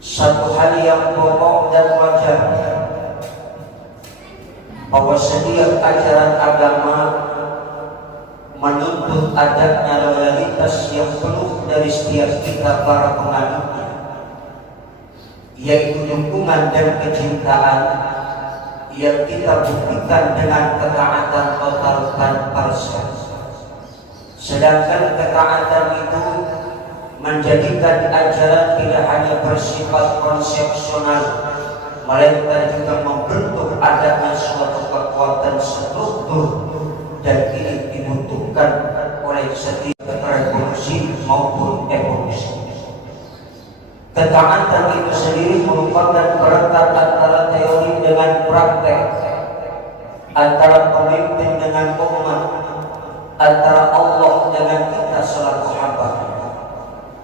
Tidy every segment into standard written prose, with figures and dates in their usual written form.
Satu hal yang pokok dan wajar bahwa setiap ajaran agama menuntut adanya loyalitas yang penuh dari setiap kita para penganutnya, yaitu dukungan dan kecintaan yang kita buktikan dengan ketaatan total tanpa parsial. Sedangkan ketaatan itu menjadikan ajaran tidak hanya bersifat konsepsional, melainkan juga membentuk adanya suatu kekuatan struktur, dan ini dibutuhkan oleh setiap revolusi maupun evolusi. Ketaatan itu sendiri merupakan perekat antara teori dengan praktek, antara pemimpin dengan umat, antara Allah dengan kita selaku hamba.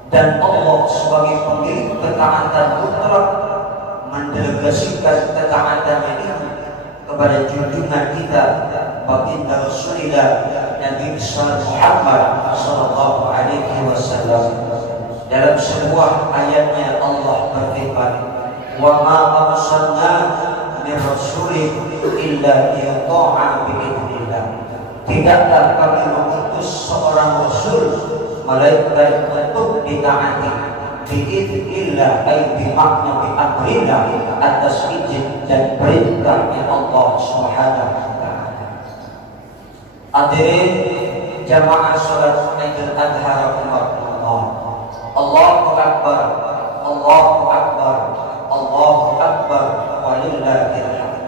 Dan Allah sebagai pemilik ketaatan mutlak mendelegasikan ketaatannya itu kepada junjungan kita baginda Rasulullah Nabi Muhammad sallallahu alaihi wasallam. Dalam sebuah ayatnya Allah berfirman, "Wa ma arsalna min rasulin illa liyuta'a bi'idznillah." Tidaklah kami mengutus seorang rasul melainkan untuk ditaati bi'idznillah, ay bimakna bi'amrillah, atas izin dan perintahnya Allah Subhanahu wa ta'ala. Hadirin jamaah salat Idul Adha rahimakumullah. Allahu Akbar, Allahu Akbar, Allahu Akbar, walillahil hamd.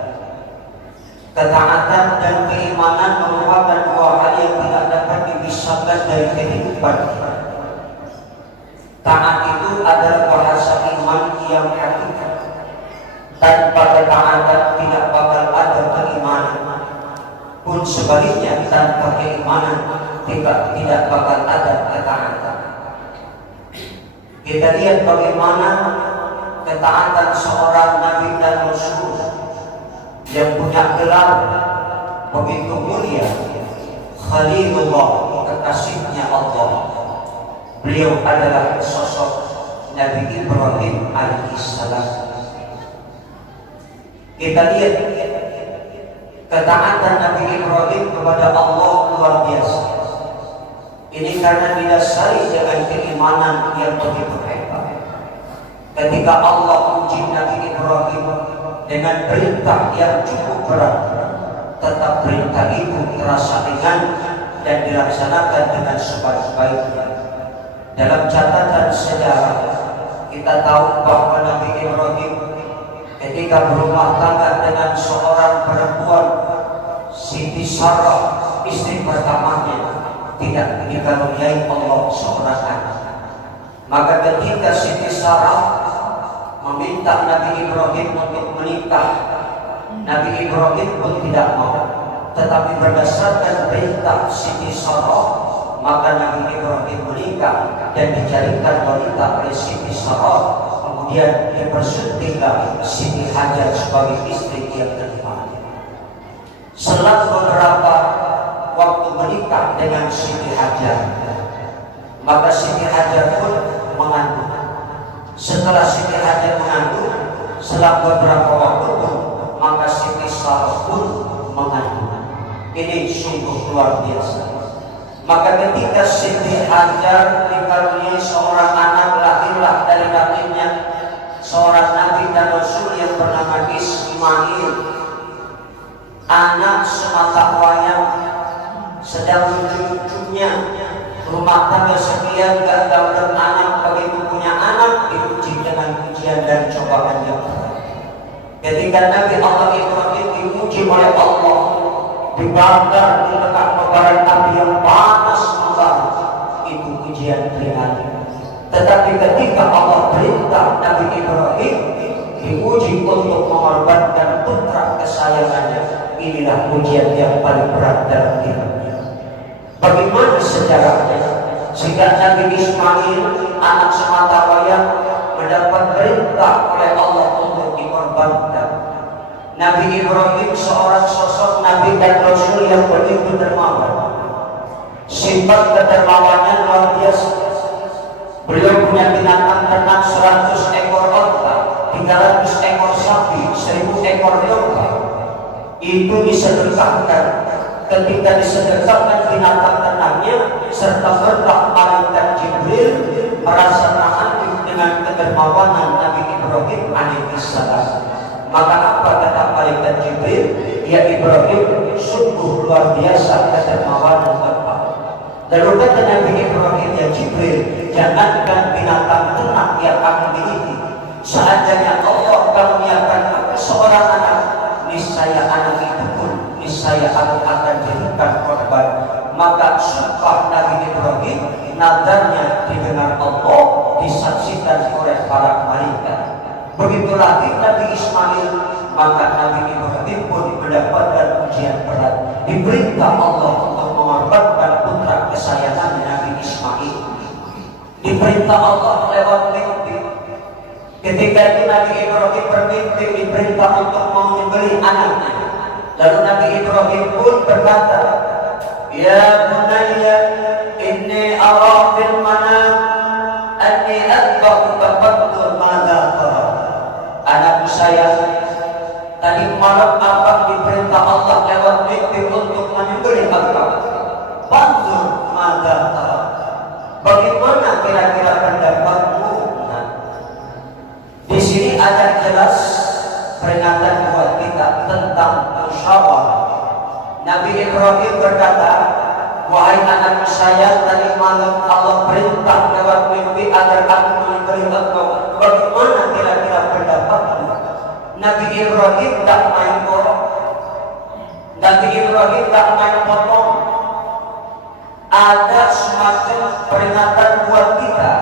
Ketaatan dan keimanan merupakan dua hal yang tidak dapat dipisahkan dari kehidupan. Taat itu adalah bahasa iman yang hakikat. Tanpa ketaatan tidak bakal ada keimanan. Pun sebaliknya, tanpa keimanan tidak bakal ada ketaatan. Kita lihat bagaimana ketaatan seorang Nabi dan Rasul yang punya gelar begitu mulia, Khalilullah, kekasihnya Allah. Beliau adalah sosok Nabi Ibrahim alaihissalam. Kita lihat ketaatan Nabi Ibrahim kepada Allah luar biasa. Ini karena didasari dengan keimanan yang begitu hebat. Ketika Allah uji Nabi Ibrahim dengan perintah yang cukup berat, tetap perintah itu terasa ringan dan dilaksanakan dengan sebaik-baiknya. Dalam catatan sejarah kita tahu bahwa Nabi Ibrahim ketika berumah tangga dengan seorang perempuan, Siti Sarah, istri pertamanya, tidak dikaruniai Allah seorang anak. Maka ketika Siti Sarah meminta Nabi Ibrahim untuk menikah, Nabi Ibrahim pun tidak mau. Tetapi berdasarkan perintah Siti Sarah, maka Nabi Ibrahim menikah dan dicarikan wanita oleh Siti Sarah. Kemudian dipersuntinglah Siti Hajar sebagai istri yang kelima. Setelah beberapa waktu menikah dengan Siti Hajar, maka Siti Hajar pun mengandung. Setelah Siti Hajar mengandung, setelah beberapa waktu pun, maka Siti Sarah pun mengandung. Ini sungguh luar biasa. Maka ketika Siti Hajar dikaruniai seorang anak, lahirlah dari rahimnya seorang Nabi dan Rasul yang bernama Ismail, anak semata wayang. Sedang lucu-lucunya rumah tangga sekian gagal beranak, begitu punya anak diuji dengan ujian dan cobaan yang berat. Ketika Nabi Allah Ibrahim diuji oleh Allah, dibakar di tengah kobaran api yang panas membara. Itu ujian ringan. Tetapi ketika Allah perintah Nabi Ibrahim diuji untuk mengorbankan putra kesayangannya, inilah ujian yang paling berat dalam hidupnya. Bagaimana sejarahnya? Sehingga Nabi Ismail, anak semata wayang, mendapat perintah oleh Allah untuk dikorbankan. Nabi Ibrahim seorang sosok Nabi dan Rasul yang begitu dermawan. Sifat kedermawannya luar biasa. Beliau punya binatang ternak 100 ekor onta, 300 ekor sapi, 1000 ekor domba. Itu disedekahkan. Ketika disedekahkan binatang ternaknya, serta berkah malaikat Jibril merasa terhanyut dengan kedermawanan Nabi Ibrahim alaihissalam. Maka apa kata malaikat Jibril? Ya Ibrahim, sungguh luar biasa kedermawanan Bapak. Lalu kata Nabi Ibrahim, ya Jibril, jangankan binatang ternak yang aku miliki, seandainya Allah karuniakan aku seorang anak, niscaya anak itu pun niscaya aku akan jadikan korban. Maka sumpah Nabi Ibrahim, nadarnya didengar Allah, disaksikan oleh para malaikat. Begitu lagi Nabi Ismail, maka Nabi Ibrahim pun mendapatkan ujian berat. Diperintah Allah untuk mengorbankan putra kesayangan Nabi Ismail. Diperintah Allah lewat mimpi. Ketika itu Nabi Ibrahim bermimpi, diperintah untuk menyembelih anaknya. Lalu Nabi Ibrahim pun berkata, ya bunayya, inni ara fil manam anni adbahuka fanzur madza tara. Anakku sayang, tadi malam abang diperintah Allah lewat mimpi untuk menyembelih engkau. Fanzur madza tara. Bagaimana kira-kira pendapatmu? Nah, di sini ada jelas peringatan buat kita tentang musyawarah. Nabi Ibrahim berkata, wahai anakku sayang, tadi malam Allah perintah lewat mimpi agar aku menyembelih engkau. Bagaimana kira-kira pendapatmu? Nabi Ibrahim tak main bohong. Nabi Ibrahim tak main potong. Ada semacam peringatan buat kita,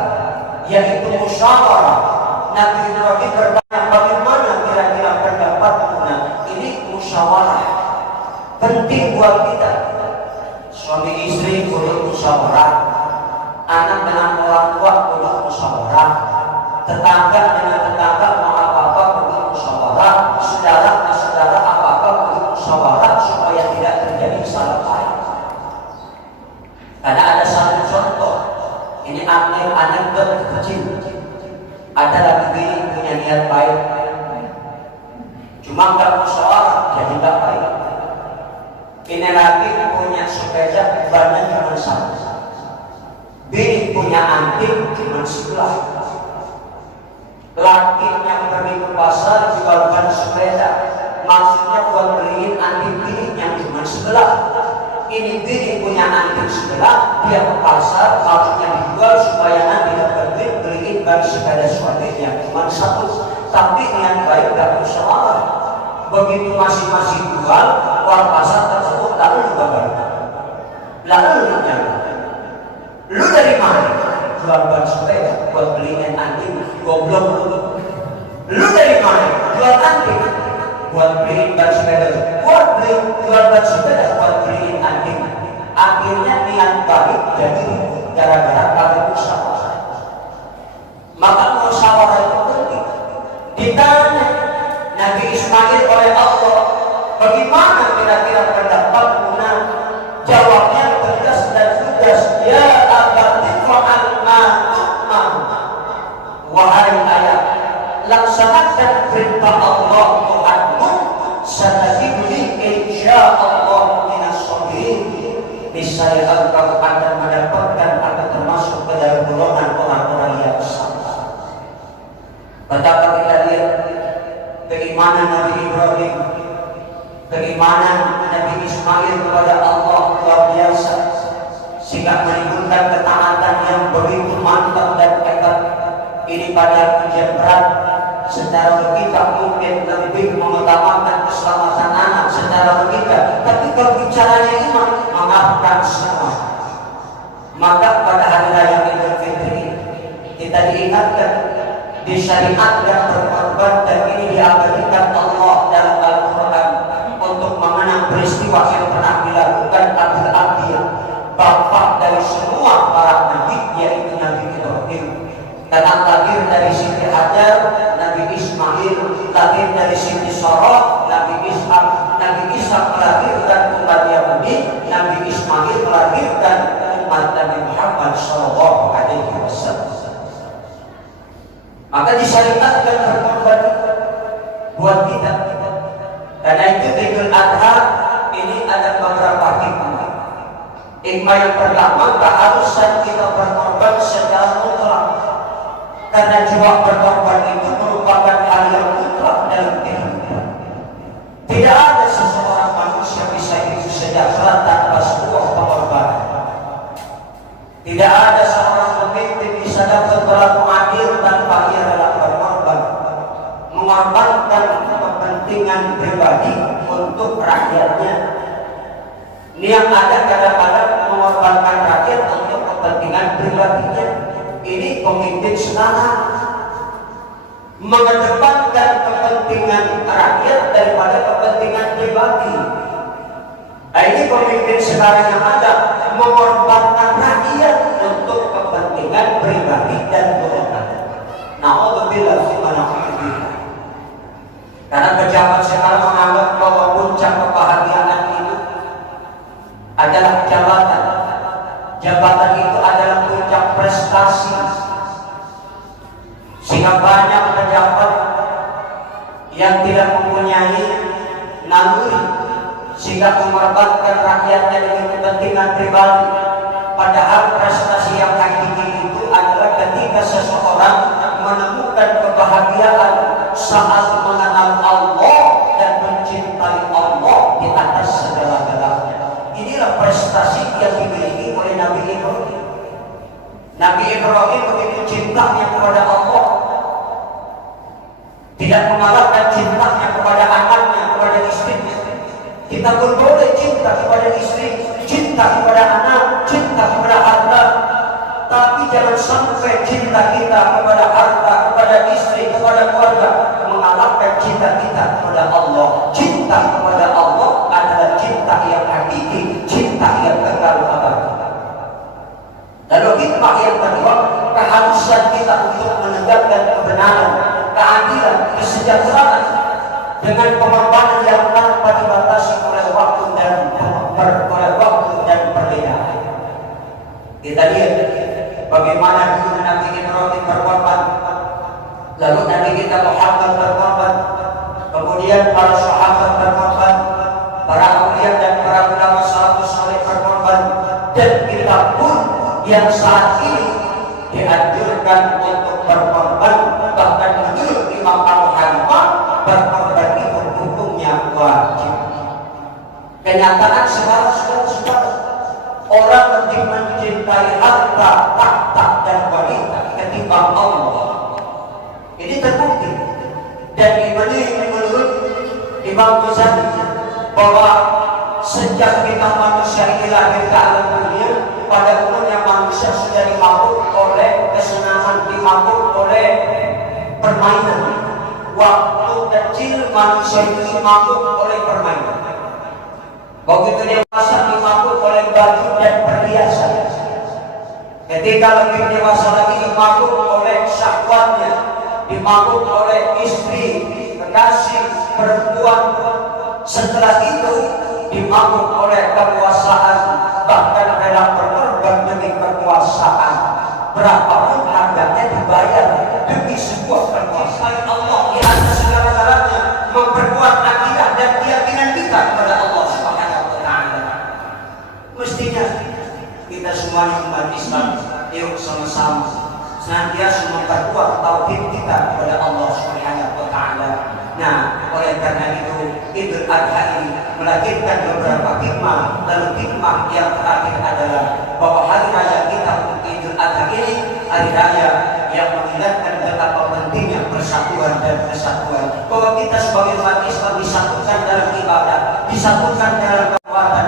yaitu musyawarah. Nabi Ibrahim bertanya, bagaimana kira-kira pendapatmu? Nah, ini musyawarah penting buat kita. Suami istri perlu musyawarah, anak dengan orang tua perlu musyawarah, tetangga dengan tetangga mau apa-apa perlu musyawarah, saudara dengan saudara apa-apa perlu musyawarah supaya tidak terjadi salah paham. Karena ada satu contoh, ini anekdot kecil. Ada laki punya niat baik, cuma nggak musyawarah jadi nggak baik. Ini laki punya sepeda bannya cuma satu, bini punya anting cuma sebelah. Laki yang pergi ke pasar jual ban sepeda, maksudnya buat beliin anting bini yang cuma sebelah. Ini bini punya anting sebelah, dia ke pasar maksudnya dijual supaya nanti dapat duit beliin ban sepeda suaminya cuma satu. Tapi niat baik gak musyawarah. Begitu masing-masing jual, orang pasar tersebut lalu juga baik. Lalu lu dari mana? Jual ban sepeda buat beliin anting, goblok lu. Lu dari mana? Jual anting buat beliin ban sepeda, jual ban sepeda buat beliin anting. Akhirnya niat baik jadi gara-gara kagak musyawarah. Maka musyawarah itu penting. Ditanya Nabi Ismail oleh Allah, bagaimana kira-kira pendapatmu? Nah, jawabnya tegas dan lugas, ya abati fa'al ma tu'mar. Wahai ayah, laksanakan perintah Allah Tuhanmu, satajiduni insyaallah minas sabirin. Niscaya engkau akan mendapatkan atau termasuk ke dalam golongan orang-orang yang sabar. Betapa kita lihat keimanan Nabi Ibrahim, keimanan Nabi Ismail kepada Allah luar biasa, sehingga menimbulkan ketaatan yang begitu mantap dan hebat. Ini pada ujian berat. Secara logika mungkin lebih mengutamakan keselamatan anak secara logika, tapi kalau caranya iman memaafkan semua. Maka pada hari raya Idul Fitri kita diingatkan di syariat yang berkorban, dan ini diabadikan Allah dalam Al-Quran untuk mengenang peristiwa yang pernah dilakukan Abul Abdiyah, bapak dari semua para nabi, yaitu Nabi Ibrahim. Karena lahir dari Siti Hajar, Nabi Ismail, lahir dari Siti Sarah, Nabi Ishak. Nabi Ishak melahirkan umat Yahudi, Nabi Ismail melahirkan umat Nabi Muhammad Sallallahu Alaihi Wasallam. Maka disyariatkan berkorban buat kita. Karena itu Idul Adha ini ada beberapa hikmah. Hikmah yang pertama, keharusan kita berkorban secara mutlak. Karena jiwa berkorban itu merupakan hal yang mutlak dalam kehidupan. Tidak ada seseorang manusia bisa hidup sejahtera tanpa sebuah pengorbanan. Tidak ada seorang pemimpin bisa dapat berlaku adil tanpa ia rela berkorban, mengorbankan kepentingan pribadi untuk rakyatnya. Ini yang ada kadang-kadang mengorbankan rakyat untuk kepentingan pribadinya. Ini pemimpin sekarang mengedepankan kepentingan rakyat daripada kepentingan pribadi. Nah, ini pemimpin sekarang yang ada mengorbankan rakyat untuk kepentingan pribadi dan golongan. Na'udzubillah min dzalik. Karena pejabat sekarang menganggap bahwa puncak kebahagiaan itu adalah jabatan. Jabatan itu adalah puncak prestasi. Sehingga banyak pejabat yang tidak mempunyai naluri, sehingga mengorbankan rakyatnya dengan kepentingan pribadi. Padahal prestasi yang hakiki itu adalah ketika seseorang menemukan kebahagiaan saat mengenal Allah dan mencintai Allah di atas segala-galanya. Inilah prestasi yang dimiliki oleh Nabi Ibrahim. Nabi Ibrahim begitu cintanya kepada Allah, tidak mengalahkan cintanya kepada anaknya, kepada istrinya. Kita pun boleh cinta kepada istri, cinta kepada anak, cinta kepada harta, tapi jangan sampai cinta kita kepada harta, kepada istri, kepada keluarga mengalahkan cinta kita kepada Allah. Cinta kepada Allah adalah cinta yang hakiki, cinta yang kekal abadi. Lalu hikmah yang kedua, keharusan kita untuk menegakkan kebenaran, keadilan, kesejahteraan dengan pengorbanan yang tanpa dibatasi oleh waktu dan perbedaan. Kita lihat bagaimana dulu Nabi Ibrahim berkorban, lalu Nabi kita Muhammad berkorban, kemudian para sahabat berkorban, para aulia dan para ulama salafus saleh berkorban, dan kita pun yang saat ini dianjurkan untuk berkorban. Bahkan menurut Imam Abu Hanifah, berkorban itu hukumnya wajib. Kenyataan sekarang sudah orang lebih mencintai harta, tahta dan wanita ketimbang Allah. Ini terbukti. Dan ini menurut Imam Ghazali bahwa sejak kita manusia ini lahir ke alam dunia, pada umumnya manusia sudah dimabuk oleh kesenangan, dimabuk oleh permainan. Waktu kecil manusia itu dimabuk oleh permainan. Begitu dewasa dimabuk oleh baju dan perhiasan. Ketika lebih dewasa lagi dimabuk oleh syahwatnya, dimabuk oleh istri, kekasih, perempuan. Setelah itu dimabuk oleh kekuasaan, bahkan rela berkorban demi kekuasaan. Berapapun harganya dibayar demi sebuah kekuasaan Allah di atas segala-galanya, memperkuat akidah dan keyakinan kita kepada Allah Subhanahu wa taala. Mestinya kita semuanya umat Islam, yuk sama-sama senantiasa memperkuat tauhid kita kepada Allah Subhanahu wa taala. Nah, oleh karena itu Idul Adha ini melahirkan beberapa hikmah. Lalu hikmah yang terakhir adalah bahwa hari raya kita Idul Adha ini hari raya yang mengingatkan betapa pentingnya persatuan dan kesatuan. Bahwa kita sebagai umat Islam disatukan dalam ibadah, disatukan dalam kekuatan,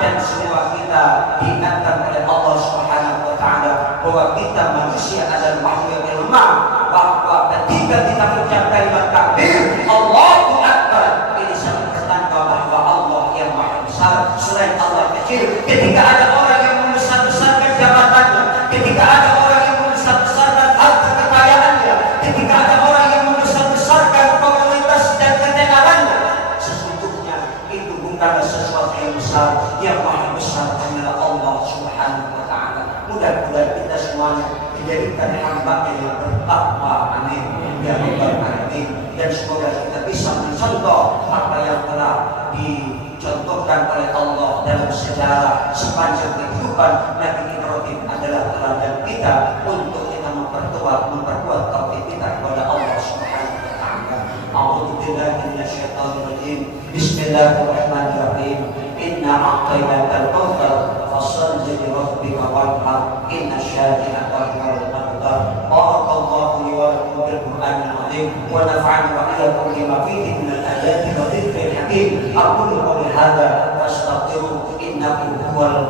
dan semua kita diingatkan oleh Allah Subhanahu wa taala bahwa kita manusia adalah makhluk yang lemah, bahwa ketika kita mengucap kalimat takbir Allahu Akbar ini sangat bertanda bahwa Allah yang maha besar, selain Allah kecil. Ketika ada orang yang membesar-besarkan jabatannya, ketika ada orang yang membesar-besarkan harta kekayaannya, ketika ada orang yang membesar-besarkan komunitas dan ketenarannya, sesungguhnya itu bukanlah sesuatu yang besar. Yang maha besar adalah Allah Subhanahu wa taala. Mudah-mudahan kita semuanya dijadikan hamba yang bertakwa, amin ya rabbal alamin. Dan semoga kita bisa mencontoh apa yang telah dicontohkan oleh Allah dalam sejarah sepanjang kehidupan. Nabi Ibrahim adalah teladan kita untuk kita memperkuat tauhid kita kepada Allah Subhanahu wa taala. A'udzu billahi minasyaitonir rajim. Bismillahirrahmanirrahim. Inna a'tainakal kautsar fasholli li rabbika wanhar. Inna syani'aka huwal abtar. Barakallahu li wa lakum bil Qur'anil azim wa nafa'ani wa iyyakum bima fihi minal ayati wa dhikril hakim. Aqulu qawli hadza wastaghfiruhu innahu huwal